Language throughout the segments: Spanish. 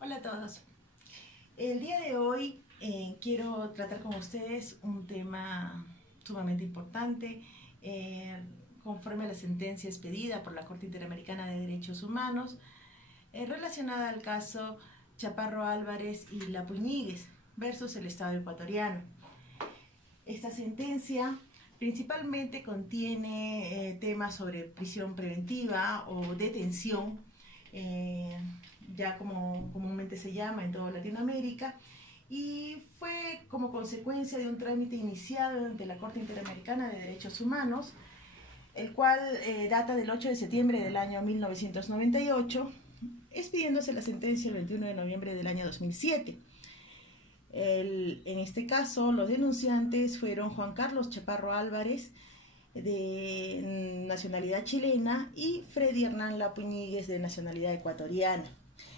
Hola a todos. El día de hoy quiero tratar con ustedes un tema sumamente importante conforme a la sentencia expedida por la Corte Interamericana de Derechos Humanos relacionada al caso Chaparro Álvarez y Lapuñigues versus el Estado ecuatoriano. Esta sentencia principalmente contiene temas sobre prisión preventiva o detención, ya como comúnmente se llama en toda Latinoamérica, y fue como consecuencia de un trámite iniciado ante la Corte Interamericana de Derechos Humanos, el cual data del 8 de septiembre del año 1998, expidiéndose la sentencia el 21 de noviembre del año 2007. En este caso, los denunciantes fueron Juan Carlos Chaparro Álvarez, de nacionalidad chilena, y Freddy Hernán Lapuñigues, de nacionalidad ecuatoriana.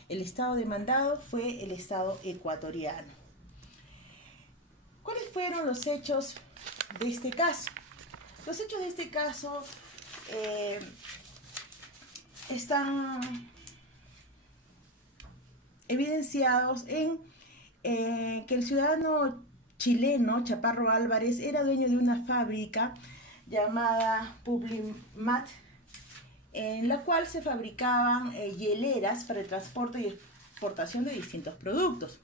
El estado demandado fue el estado ecuatoriano. ¿Cuáles fueron los hechos de este caso? Los hechos de este caso están evidenciados en que el ciudadano chileno Chaparro Álvarez era dueño de una fábrica llamada Publimat, en la cual se fabricaban hieleras para el transporte y exportación de distintos productos.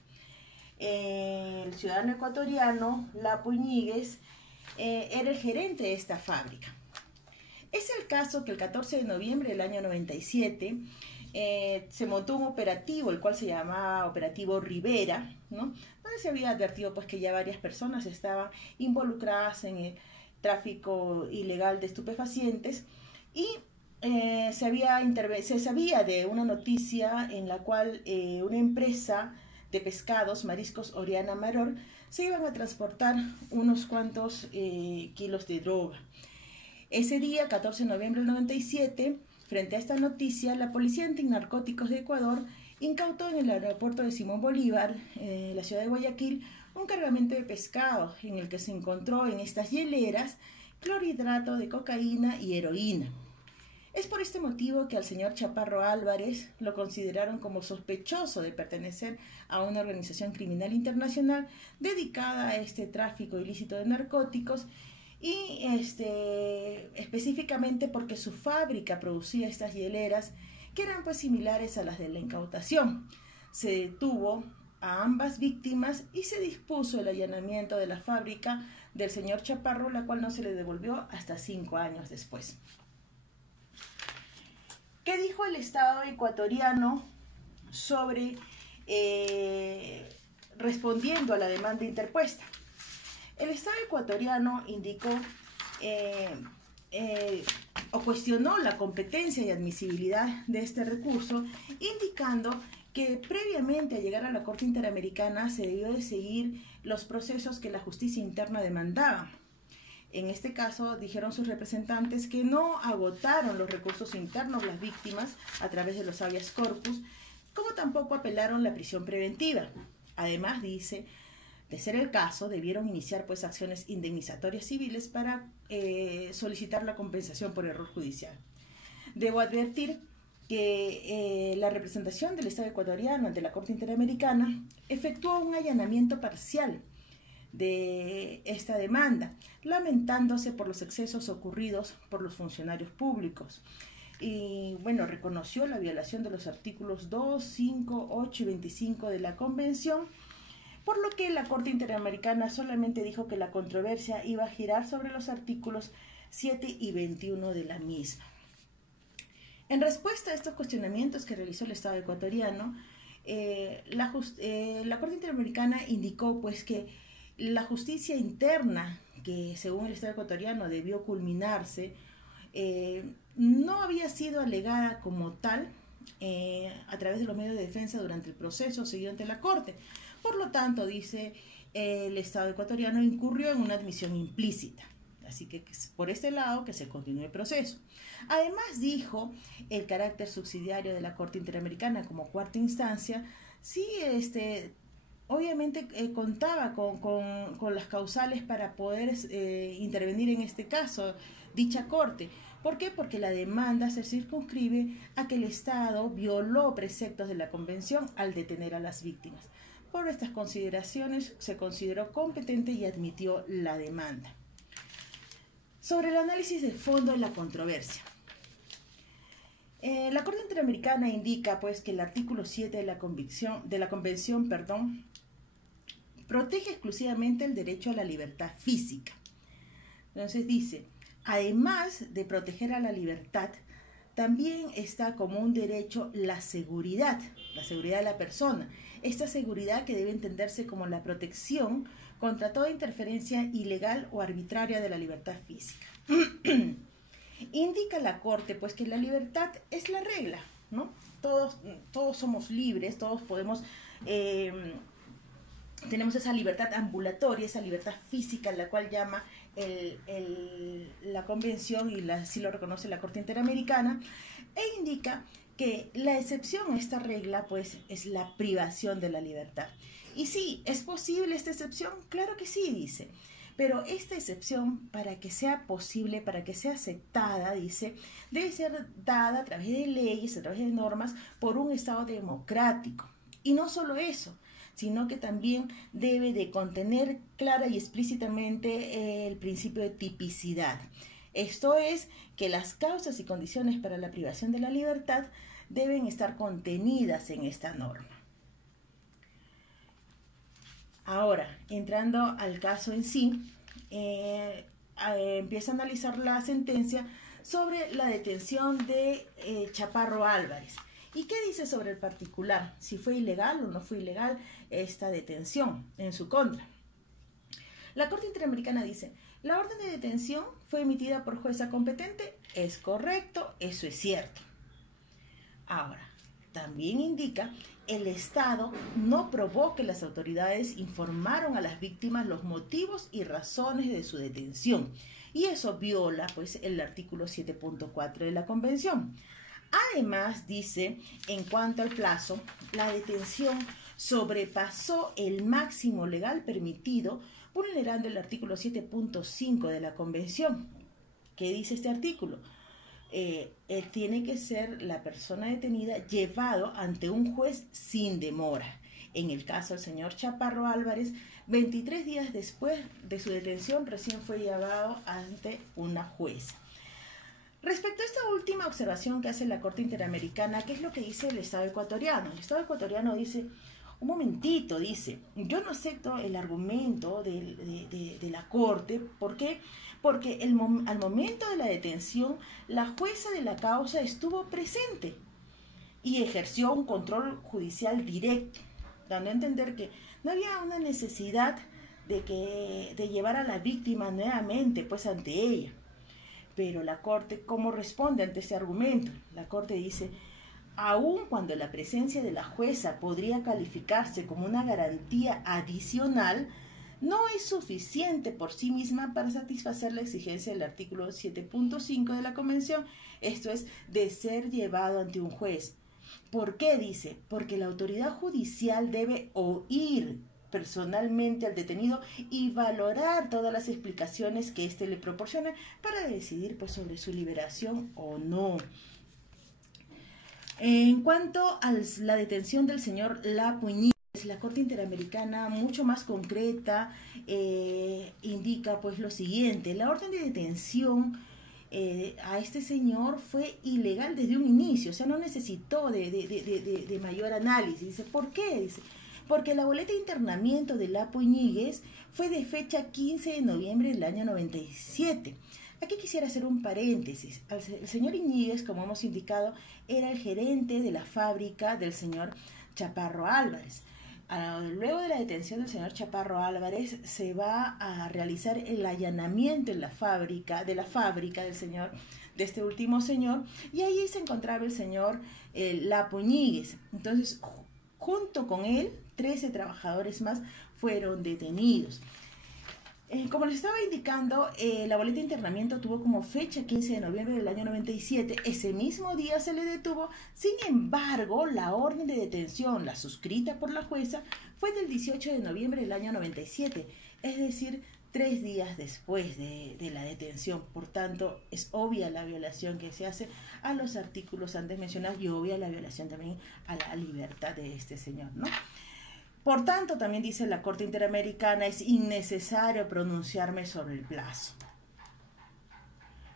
El ciudadano ecuatoriano Lapuñigues era el gerente de esta fábrica. Es el caso que el 14 de noviembre del año 97 se montó un operativo, el cual se llamaba Operativo Rivera, ¿no? Donde se había advertido pues que ya varias personas estaban involucradas en el tráfico ilegal de estupefacientes, y se sabía de una noticia en la cual una empresa de pescados, Mariscos Oriana Maror, se iban a transportar unos cuantos kilos de droga. Ese día, 14 de noviembre del 97, frente a esta noticia, la Policía Antinarcóticos de Ecuador incautó en el aeropuerto de Simón Bolívar, la ciudad de Guayaquil, un cargamento de pescado en el que se encontró en estas hieleras clorhidrato de cocaína y heroína. Es por este motivo que al señor Chaparro Álvarez lo consideraron como sospechoso de pertenecer a una organización criminal internacional dedicada a este tráfico ilícito de narcóticos, y específicamente porque su fábrica producía estas hieleras que eran pues similares a las de la incautación. Se detuvo a ambas víctimas y se dispuso el allanamiento de la fábrica del señor Chaparro, la cual no se le devolvió hasta 5 años después. ¿Qué dijo el Estado ecuatoriano sobre respondiendo a la demanda interpuesta? El Estado ecuatoriano indicó o cuestionó la competencia y admisibilidad de este recurso, indicando que previamente a llegar a la Corte Interamericana se debió de seguir los procesos que la justicia interna demandaba. En este caso, dijeron sus representantes que no agotaron los recursos internos las víctimas a través de los habeas corpus, como tampoco apelaron la prisión preventiva. Además, dice, de ser el caso, debieron iniciar pues acciones indemnizatorias civiles para solicitar la compensación por error judicial. Debo advertir que la representación del Estado ecuatoriano ante la Corte Interamericana efectuó un allanamiento parcial de esta demanda, lamentándose por los excesos ocurridos por los funcionarios públicos. Y bueno, reconoció la violación de los artículos 2, 5, 8 y 25 de la Convención, por lo que la Corte Interamericana solamente dijo que la controversia iba a girar sobre los artículos 7 y 21 de la misma. En respuesta a estos cuestionamientos que realizó el Estado ecuatoriano, la Corte Interamericana indicó pues que la justicia interna, que según el Estado ecuatoriano debió culminarse, no había sido alegada como tal a través de los medios de defensa durante el proceso seguido ante la Corte. Por lo tanto, dice, el Estado ecuatoriano incurrió en una admisión implícita. Así que por este lado que se continúe el proceso. Además, dijo, el carácter subsidiario de la Corte Interamericana como cuarta instancia, sí, obviamente contaba con las causales para poder intervenir en este caso, dicha Corte, ¿Por qué? Porque la demanda se circunscribe a que el Estado violó preceptos de la Convención al detener a las víctimas. Por estas consideraciones se consideró competente y admitió la demanda. Sobre el análisis de fondo de la controversia. La Corte Interamericana indica pues que el artículo 7 de la Convención, protege exclusivamente el derecho a la libertad física. Entonces dice, además de proteger a la libertad, también está como un derecho la seguridad de la persona. Esta seguridad que debe entenderse como la protección contra toda interferencia ilegal o arbitraria de la libertad física. Indica la Corte pues que la libertad es la regla, ¿no? Todos somos libres, todos podemos, tenemos esa libertad ambulatoria, esa libertad física, la cual llama la Convención y así lo reconoce la Corte Interamericana, e indica que la excepción a esta regla pues es la privación de la libertad. Y sí, ¿es posible esta excepción? Claro que sí, dice. Pero esta excepción, para que sea posible, para que sea aceptada, dice, debe ser dada a través de leyes, a través de normas, por un Estado democrático. Y no solo eso, sino que también debe de contener clara y explícitamente el principio de tipicidad. Esto es que las causas y condiciones para la privación de la libertad deben estar contenidas en esta norma. Ahora, entrando al caso en sí, empieza a analizar la sentencia sobre la detención de Chaparro Álvarez. ¿Y qué dice sobre el particular? Si fue ilegal o no fue ilegal esta detención en su contra. La Corte Interamericana dice, la orden de detención fue emitida por jueza competente. Es correcto, eso es cierto. Ahora, también indica, el Estado no probó que las autoridades informaron a las víctimas los motivos y razones de su detención. Y eso viola, pues, el artículo 7.4 de la Convención. Además, dice, en cuanto al plazo, la detención sobrepasó el máximo legal permitido, vulnerando el artículo 7.5 de la Convención. ¿Qué dice este artículo? Tiene que ser la persona detenida llevado ante un juez sin demora. En el caso del señor Chaparro Álvarez, 23 días después de su detención, recién fue llevado ante una jueza. Respecto a esta última observación que hace la Corte Interamericana, ¿qué es lo que dice el Estado ecuatoriano? El Estado ecuatoriano dice, un momentito, dice, yo no acepto el argumento de la Corte. ¿Por qué? Porque al momento de la detención, la jueza de la causa estuvo presente y ejerció un control judicial directo, dando a entender que no había una necesidad de llevar a la víctima nuevamente pues ante ella. Pero la Corte, ¿cómo responde ante ese argumento? La Corte dice, aun cuando la presencia de la jueza podría calificarse como una garantía adicional, no es suficiente por sí misma para satisfacer la exigencia del artículo 7.5 de la Convención, esto es, de ser llevado ante un juez. ¿Por qué? Dice, porque la autoridad judicial debe oír personalmente al detenido y valorar todas las explicaciones que éste le proporciona para decidir pues, sobre su liberación o no. En cuanto a la detención del señor Lapo Iñiguez, la Corte Interamericana, mucho más concreta, indica pues lo siguiente: la orden de detención a este señor fue ilegal desde un inicio, o sea, no necesitó de mayor análisis. Dice, ¿por qué? Dice, porque la boleta de internamiento de Lapo Iñiguez fue de fecha 15 de noviembre del año 97. Aquí quisiera hacer un paréntesis. El señor Iñiguez, como hemos indicado, era el gerente de la fábrica del señor Chaparro Álvarez. Luego de la detención del señor Chaparro Álvarez, se va a realizar el allanamiento en la fábrica del señor, de este último señor, y ahí se encontraba el señor Lapo Iñiguez. Entonces, junto con él, 13 trabajadores más fueron detenidos. Como les estaba indicando, la boleta de internamiento tuvo como fecha 15 de noviembre del año 97. Ese mismo día se le detuvo. Sin embargo, la orden de detención, la suscrita por la jueza, fue del 18 de noviembre del año 97. Es decir, 3 días después de la detención. Por tanto, es obvia la violación que se hace a los artículos antes mencionados y obvia la violación también a la libertad de este señor, ¿no? Por tanto, también dice la Corte Interamericana, es innecesario pronunciarme sobre el plazo.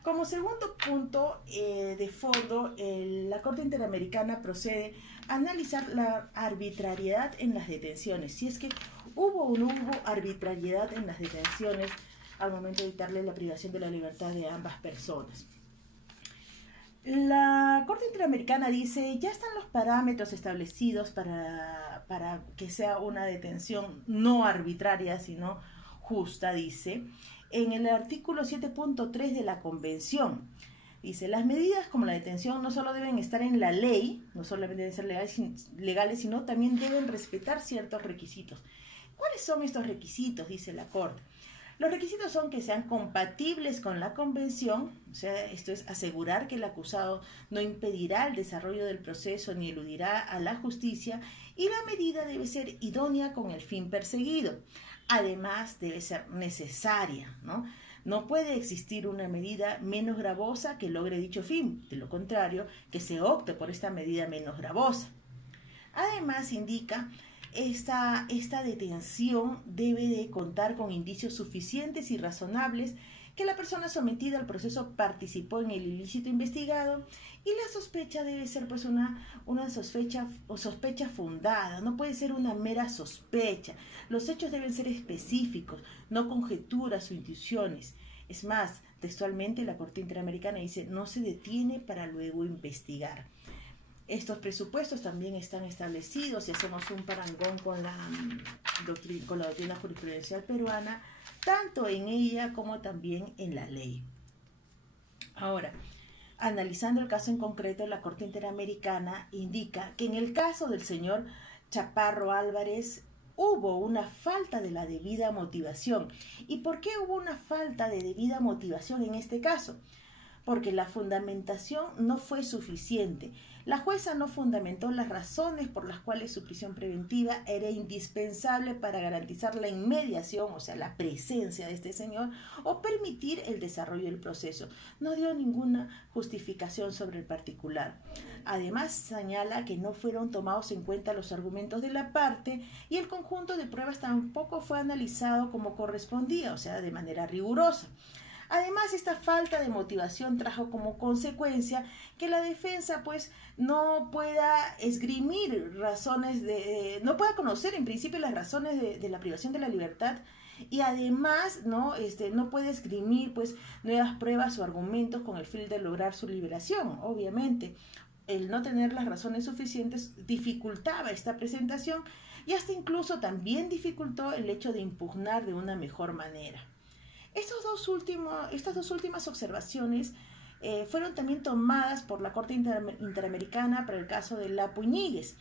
Como segundo punto de fondo, la Corte Interamericana procede a analizar la arbitrariedad en las detenciones. Si es que hubo o no hubo arbitrariedad en las detenciones al momento de dictarle la privación de la libertad de ambas personas. La Corte Interamericana dice, ya están los parámetros establecidos para que sea una detención no arbitraria, sino justa, dice, en el artículo 7.3 de la Convención. Dice, las medidas como la detención no solo deben estar en la ley, no solamente deben ser legales, sino también deben respetar ciertos requisitos. ¿Cuáles son estos requisitos? Dice la Corte. Los requisitos son que sean compatibles con la Convención, o sea, esto es asegurar que el acusado no impedirá el desarrollo del proceso ni eludirá a la justicia, y la medida debe ser idónea con el fin perseguido. Además, debe ser necesaria, ¿no? No puede existir una medida menos gravosa que logre dicho fin, de lo contrario, que se opte por esta medida menos gravosa. Además, indica esta detención debe de contar con indicios suficientes y razonables que la persona sometida al proceso participó en el ilícito investigado, y la sospecha debe ser pues una sospecha fundada, no puede ser una mera sospecha. Los hechos deben ser específicos, no conjeturas o intuiciones. Es más, textualmente la Corte Interamericana dice, no se detiene para luego investigar. Estos presupuestos también están establecidos, y hacemos un parangón con la doctrina jurisprudencial peruana, tanto en ella como también en la ley. Ahora, analizando el caso en concreto, la Corte Interamericana indica que en el caso del señor Chaparro Álvarez hubo una falta de la debida motivación. ¿Y por qué hubo una falta de debida motivación en este caso? Porque la fundamentación no fue suficiente. La jueza no fundamentó las razones por las cuales su prisión preventiva era indispensable para garantizar la inmediación, o sea, la presencia de este señor, o permitir el desarrollo del proceso. No dio ninguna justificación sobre el particular. Además, señala que no fueron tomados en cuenta los argumentos de la parte, y el conjunto de pruebas tampoco fue analizado como correspondía, o sea, de manera rigurosa. Además, esta falta de motivación trajo como consecuencia que la defensa pues no pueda esgrimir no pueda conocer en principio las razones de la privación de la libertad, y además no puede esgrimir pues nuevas pruebas o argumentos con el fin de lograr su liberación. Obviamente, el no tener las razones suficientes dificultaba esta presentación, y hasta incluso también dificultó el hecho de impugnar de una mejor manera. Estas dos últimas observaciones fueron también tomadas por la Corte Interamericana para el caso de Lapo Íñiguez.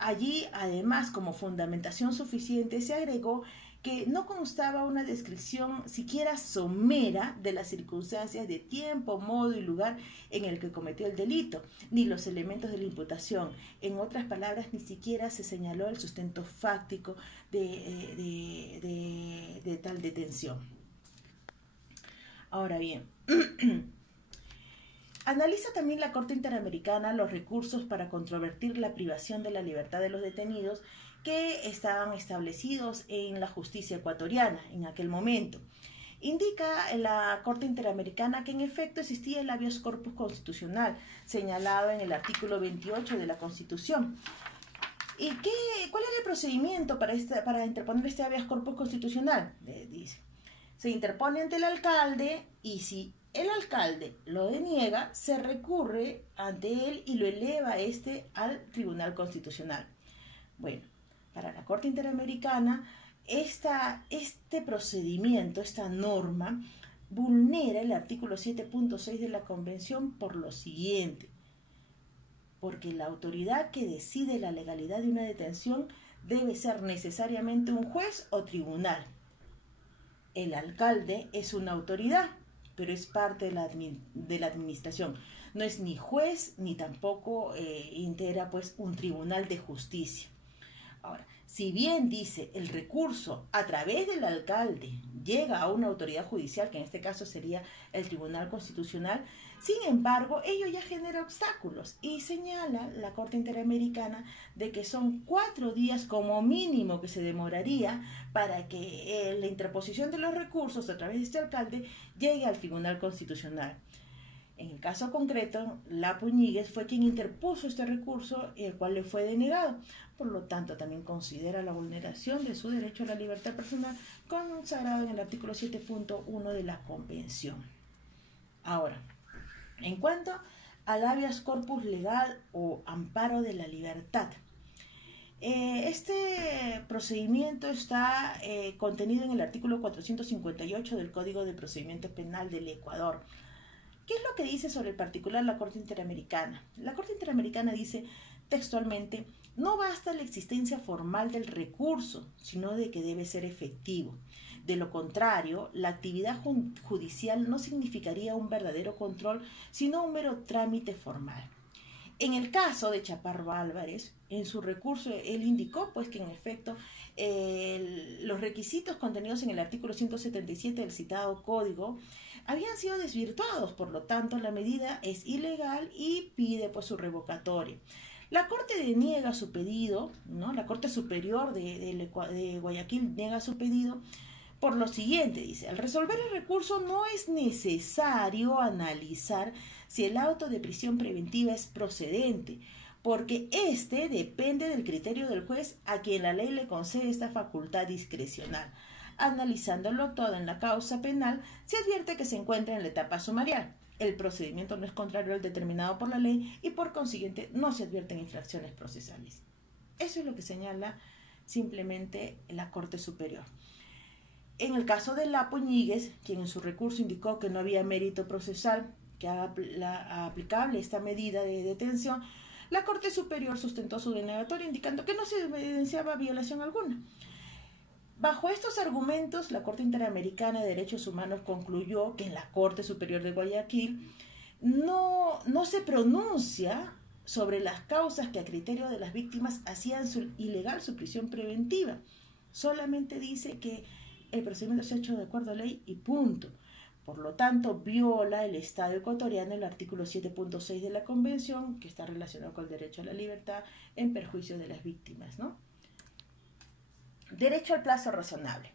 Allí, además, como fundamentación suficiente, se agregó que no constaba una descripción siquiera somera de las circunstancias de tiempo, modo y lugar en el que cometió el delito, ni los elementos de la imputación. En otras palabras, ni siquiera se señaló el sustento fáctico de tal detención. Ahora bien, analiza también la Corte Interamericana los recursos para controvertir la privación de la libertad de los detenidos que estaban establecidos en la justicia ecuatoriana en aquel momento. Indica la Corte Interamericana que en efecto existía el habeas corpus constitucional, señalado en el artículo 28 de la Constitución. ¿Y cuál era el procedimiento para interponer este habeas corpus constitucional? Dice, se interpone ante el alcalde, y si el alcalde lo deniega, se recurre ante él y lo eleva al Tribunal Constitucional. Bueno, para la Corte Interamericana, este procedimiento, esta norma, vulnera el artículo 7.6 de la Convención por lo siguiente: porque la autoridad que decide la legalidad de una detención debe ser necesariamente un juez o tribunal. El alcalde es una autoridad, pero es parte de la administración. No es ni juez ni tampoco integra pues un tribunal de justicia. Ahora, si bien dice el recurso a través del alcalde llega a una autoridad judicial, que en este caso sería el Tribunal Constitucional, sin embargo, ello ya genera obstáculos y señala la Corte Interamericana de que son 4 días como mínimo que se demoraría para que la interposición de los recursos a través de este alcalde llegue al Tribunal Constitucional. En el caso concreto, Lapo Ñíguez fue quien interpuso este recurso y el cual le fue denegado. Por lo tanto, también considera la vulneración de su derecho a la libertad personal consagrado en el artículo 7.1 de la Convención. Ahora, en cuanto al habeas corpus legal o amparo de la libertad, este procedimiento está contenido en el artículo 458 del Código de Procedimiento Penal del Ecuador. ¿Qué es lo que dice sobre el particular la Corte Interamericana? La Corte Interamericana dice textualmente: no basta la existencia formal del recurso, sino de que debe ser efectivo. De lo contrario, la actividad judicial no significaría un verdadero control, sino un mero trámite formal. En el caso de Chaparro Álvarez, en su recurso, él indicó pues que en efecto los requisitos contenidos en el artículo 177 del citado código habían sido desvirtuados, por lo tanto la medida es ilegal y pide pues su revocatoria. La Corte deniega su pedido, ¿no? La Corte Superior de Guayaquil niega su pedido por lo siguiente, dice: al resolver el recurso no es necesario analizar si el auto de prisión preventiva es procedente, porque este depende del criterio del juez a quien la ley le concede esta facultad discrecional. Analizándolo todo en la causa penal, se advierte que se encuentra en la etapa sumarial. El procedimiento no es contrario al determinado por la ley y por consiguiente no se advierten infracciones procesales. Eso es lo que señala simplemente la Corte Superior. En el caso de Lapo Ñíguez, quien en su recurso indicó que no había mérito procesal que haga aplicable esta medida de detención, la Corte Superior sustentó su denegatoria indicando que no se evidenciaba violación alguna. Bajo estos argumentos, la Corte Interamericana de Derechos Humanos concluyó que en la Corte Superior de Guayaquil no se pronuncia sobre las causas que a criterio de las víctimas hacían ilegal su prisión preventiva. Solamente dice que el procedimiento se ha hecho de acuerdo a ley y punto. Por lo tanto, viola el Estado ecuatoriano el artículo 7.6 de la Convención, que está relacionado con el derecho a la libertad en perjuicio de las víctimas, ¿no? Derecho al plazo razonable.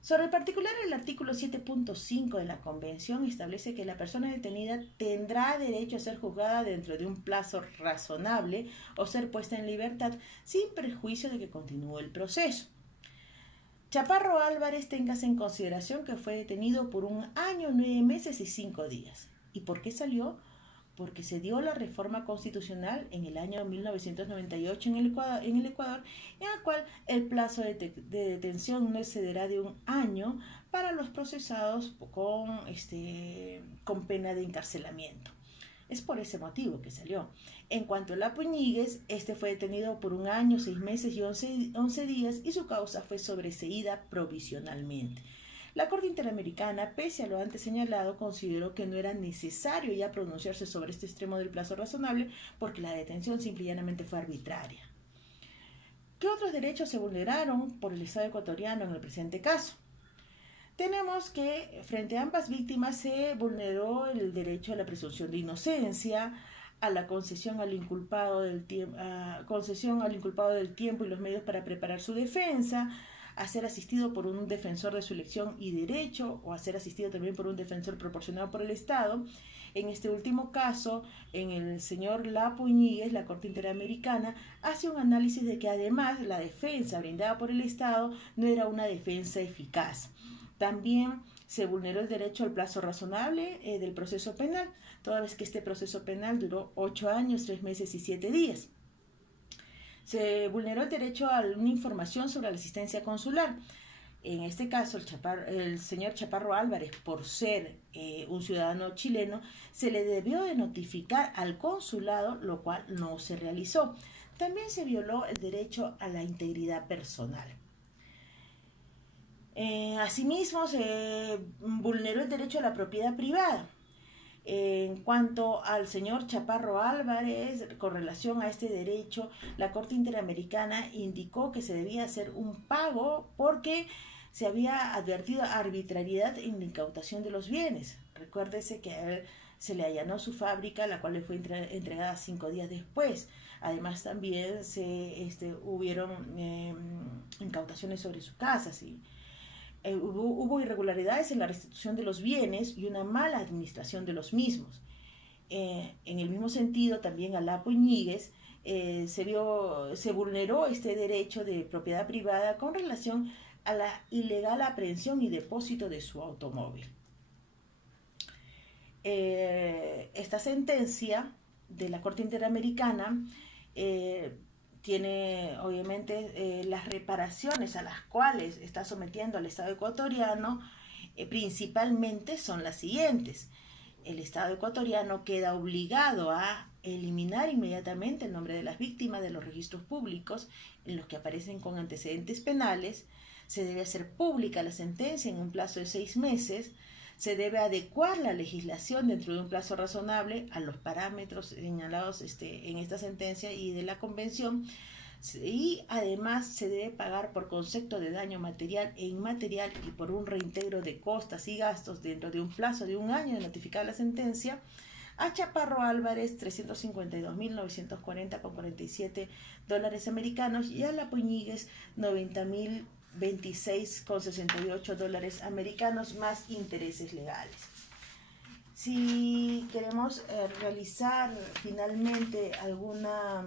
Sobre el particular, el artículo 7.5 de la Convención establece que la persona detenida tendrá derecho a ser juzgada dentro de un plazo razonable o ser puesta en libertad sin perjuicio de que continúe el proceso. Chaparro Álvarez, téngase en consideración que fue detenido por 1 año, 9 meses y 5 días. ¿Y por qué salió? Porque se dio la reforma constitucional en el año 1998 en el Ecuador, en el cual el plazo de detención no excederá de 1 año para los procesados con pena de encarcelamiento. Es por ese motivo que salió. En cuanto a Lapo Ñíguez, este fue detenido por 1 año, 6 meses y 11 días y su causa fue sobreseída provisionalmente. La Corte Interamericana, pese a lo antes señalado, consideró que no era necesario ya pronunciarse sobre este extremo del plazo razonable porque la detención simple y llanamente fue arbitraria. ¿Qué otros derechos se vulneraron por el Estado ecuatoriano en el presente caso? Tenemos que frente a ambas víctimas se vulneró el derecho a la presunción de inocencia, a la concesión al inculpado del tiempo y los medios para preparar su defensa, a ser asistido por un defensor de su elección y derecho, o a ser asistido también por un defensor proporcionado por el Estado. En este último caso, en el señor Lapo Ñíguez, la Corte Interamericana hace un análisis de que además la defensa brindada por el Estado no era una defensa eficaz. También se vulneró el derecho al plazo razonable del proceso penal, toda vez que este proceso penal duró 8 años, 3 meses y 7 días. Se vulneró el derecho a una información sobre la asistencia consular. En este caso, el señor Chaparro Álvarez, por ser un ciudadano chileno, se le debió de notificar al consulado, lo cual no se realizó. También se violó el derecho a la integridad personal. Asimismo, se vulneró el derecho a la propiedad privada. En cuanto al señor Chaparro Álvarez, con relación a este derecho, la Corte Interamericana indicó que se debía hacer un pago porque se había advertido arbitrariedad en la incautación de los bienes. Recuérdese que a él se le allanó su fábrica, la cual le fue entregada 5 días después. Además también hubieron incautaciones sobre su casa, ¿sí? Hubo irregularidades en la restitución de los bienes y una mala administración de los mismos. En el mismo sentido, también a Lapo Íñiguez se vulneró este derecho de propiedad privada con relación a la ilegal aprehensión y depósito de su automóvil. Esta sentencia de la Corte Interamericana tiene obviamente las reparaciones a las cuales está sometiendo al Estado ecuatoriano, principalmente son las siguientes. El Estado ecuatoriano queda obligado a eliminar inmediatamente el nombre de las víctimas de los registros públicos en los que aparecen con antecedentes penales. Se debe hacer pública la sentencia en un plazo de 6 meses. Se debe adecuar la legislación dentro de un plazo razonable a los parámetros señalados en esta sentencia y de la convención, y además se debe pagar por concepto de daño material e inmaterial y por un reintegro de costas y gastos dentro de un plazo de 1 año de notificar la sentencia a Chaparro Álvarez $352.940,47 americanos y a Lapo Íñiguez $90.026,68 americanos más intereses legales. Si queremos realizar finalmente alguna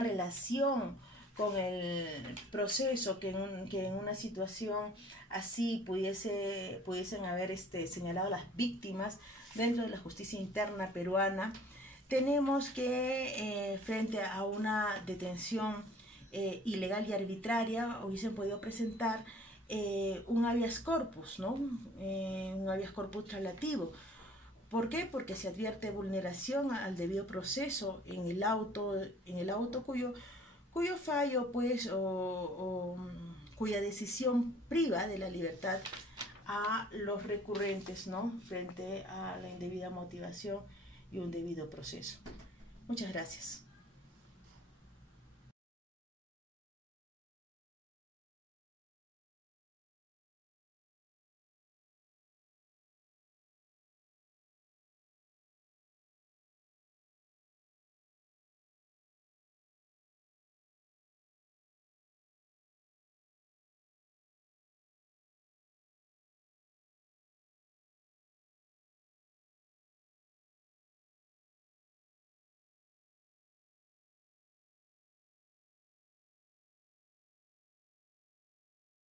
relación con el proceso que en una situación así pudiesen haber señalado las víctimas dentro de la justicia interna peruana, tenemos que frente a una detención ilegal y arbitraria hubiesen podido presentar un habeas corpus, ¿no? Un habeas corpus traslativo. ¿Por qué? Porque se advierte vulneración al debido proceso en el auto cuyo fallo, pues, cuya decisión priva de la libertad a los recurrentes, ¿no? Frente a la indebida motivación y un debido proceso. Muchas gracias.